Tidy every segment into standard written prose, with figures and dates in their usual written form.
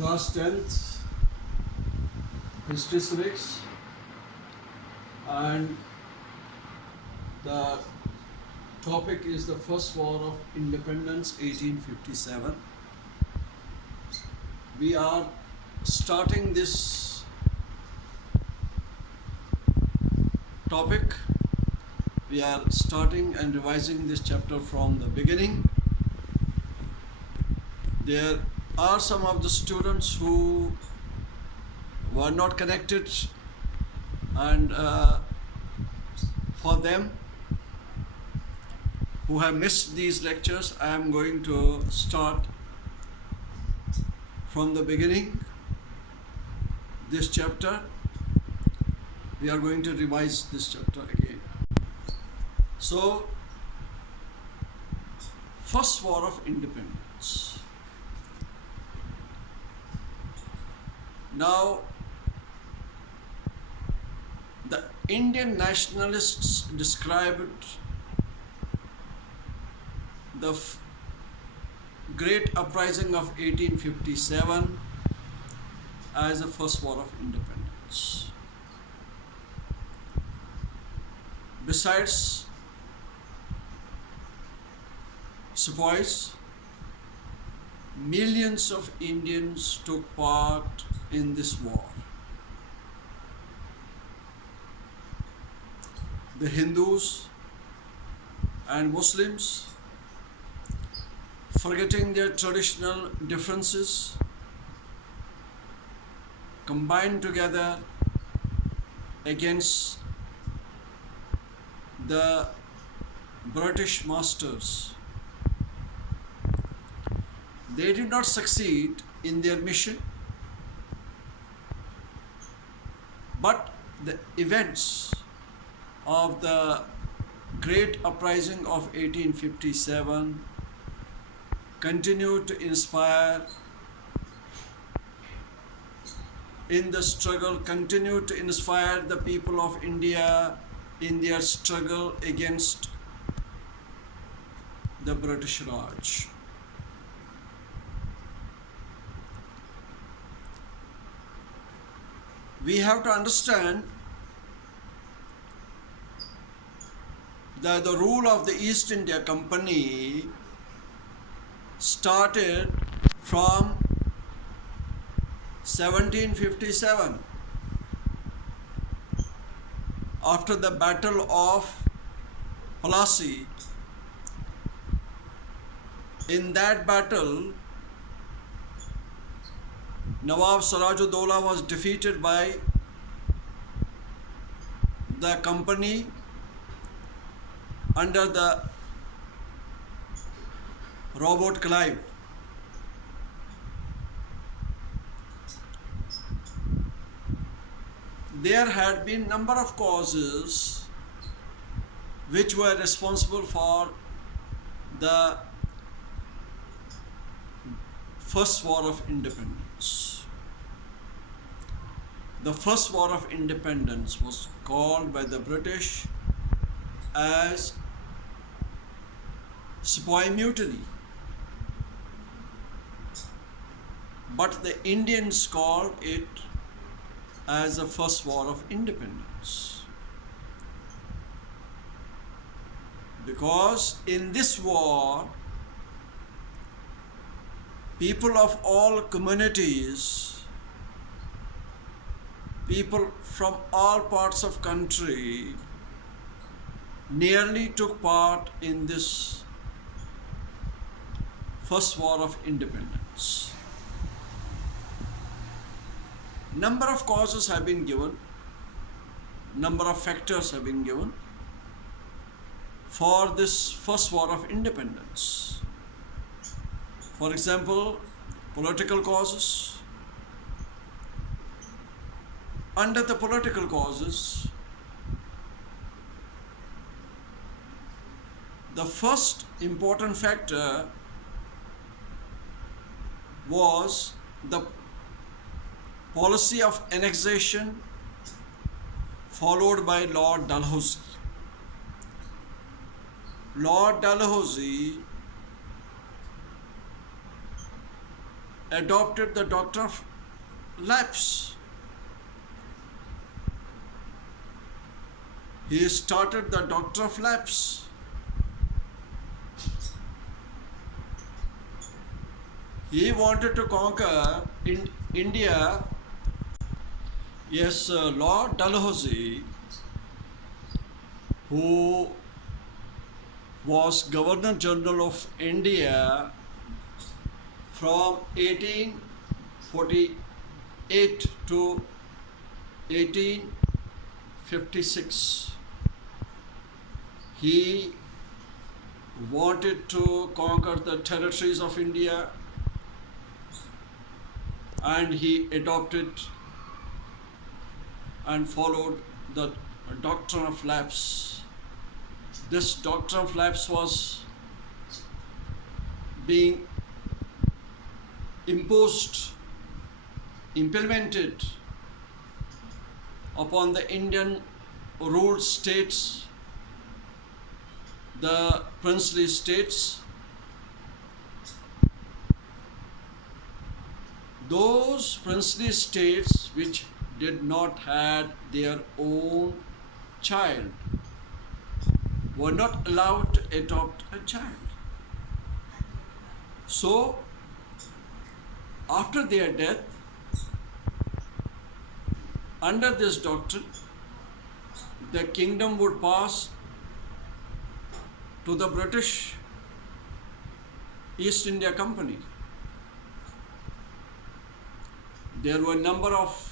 Class-10th History Civics, and the topic is the First War of Independence 1857. We are starting this topic. We are starting and revising this chapter from the beginning. There are some of the students who were not connected, and for them who have missed these lectures, I am going to start from the beginning this chapter. We are going to revise this chapter again. So, First War of Independence. Now, the Indian nationalists described the Great Uprising of 1857 as the First War of Independence. Besides sepoys, millions of Indians took part in this war. The Hindus and Muslims, forgetting their traditional differences, combined together against the British masters. They did not succeed in their mission, but the events of the Great Uprising of 1857 continued to inspire in the struggle, continued to inspire the people of India in their struggle against the British Raj. We have to understand that the rule of the East India Company started from 1757 after the Battle of Plassey. In that battle, Nawab Siraj-ud-Dowla was defeated by the company under the Robert Clive. There had been number of causes which were responsible for the First War of Independence. The First War of Independence was called by the British as Sepoy Mutiny, but the Indians called it as the First War of Independence, because in this war, people of all communities, people from all parts of country nearly took part in this First War of Independence. Number of causes have been given, number of factors have been given for this First War of Independence. For example, political causes. Under the political causes, the first important factor was the policy of annexation followed by Lord Dalhousie. Lord Dalhousie adopted the doctrine of lapse. He started the doctrine of lapse. He wanted to conquer India. Yes, Lord Dalhousie, who was Governor General of India from 1848 to 1856. He wanted to conquer the territories of India, and he adopted and followed the doctrine of lapse. This doctrine of lapse was being implemented upon the Indian ruled states, the princely states. Those princely states which did not have their own child were not allowed to adopt a child. So, after their death, under this doctrine, the kingdom would pass to the British East India Company. There were a number of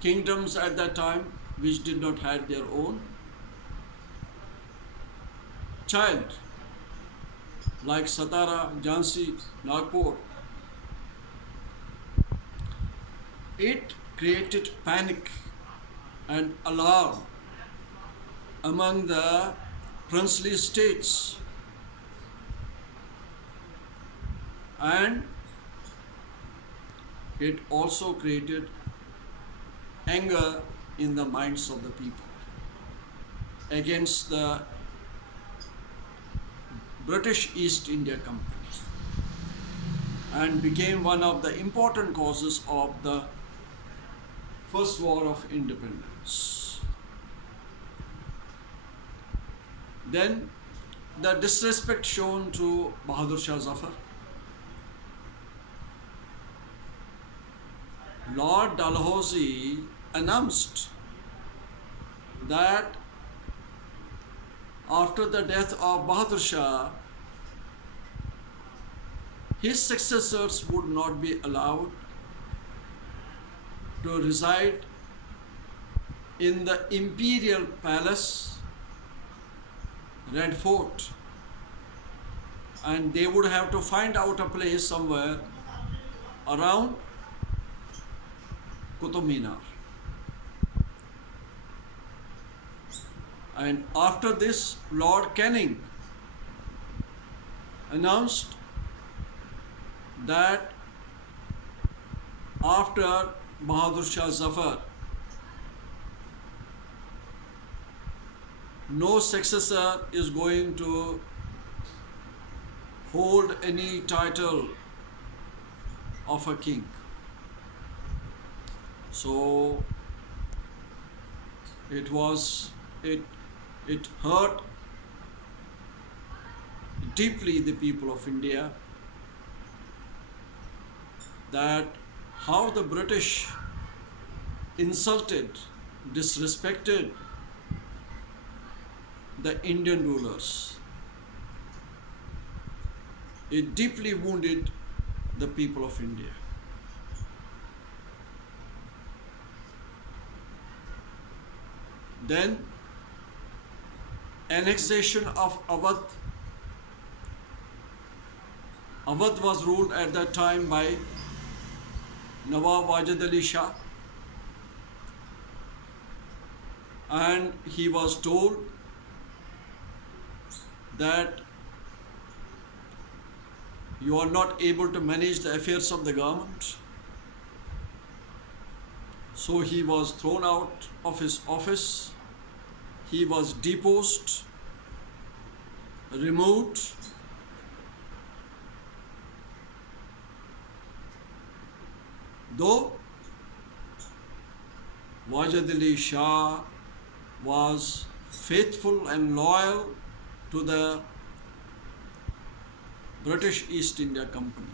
kingdoms at that time which did not have their own child, like Satara, Jhansi, Nagpur. It created panic and alarm among the princely states, and it also created anger in the minds of the people against the British East India Company, and became one of the important causes of the First War of Independence. Then the disrespect shown to Bahadur Shah Zafar. Lord Dalhousie announced that after the death of Bahadur Shah, his successors would not be allowed to reside in the imperial palace, Red Fort, and they would have to find out a place somewhere around Qutub Minar. And after this, Lord Canning announced that after Bahadur Shah Zafar, no successor is going to hold any title of a king. So it hurt deeply the people of India, that how the British insulted, disrespected the Indian rulers. It deeply wounded the people of India. Then annexation of Awadh. Awadh was ruled at that time by Nawab Wajid Ali Shah, and he was told that you are not able to manage the affairs of the government. So he was thrown out of his office, he was deposed, removed, though Wajid Ali Shah was faithful and loyal to the British East India Company.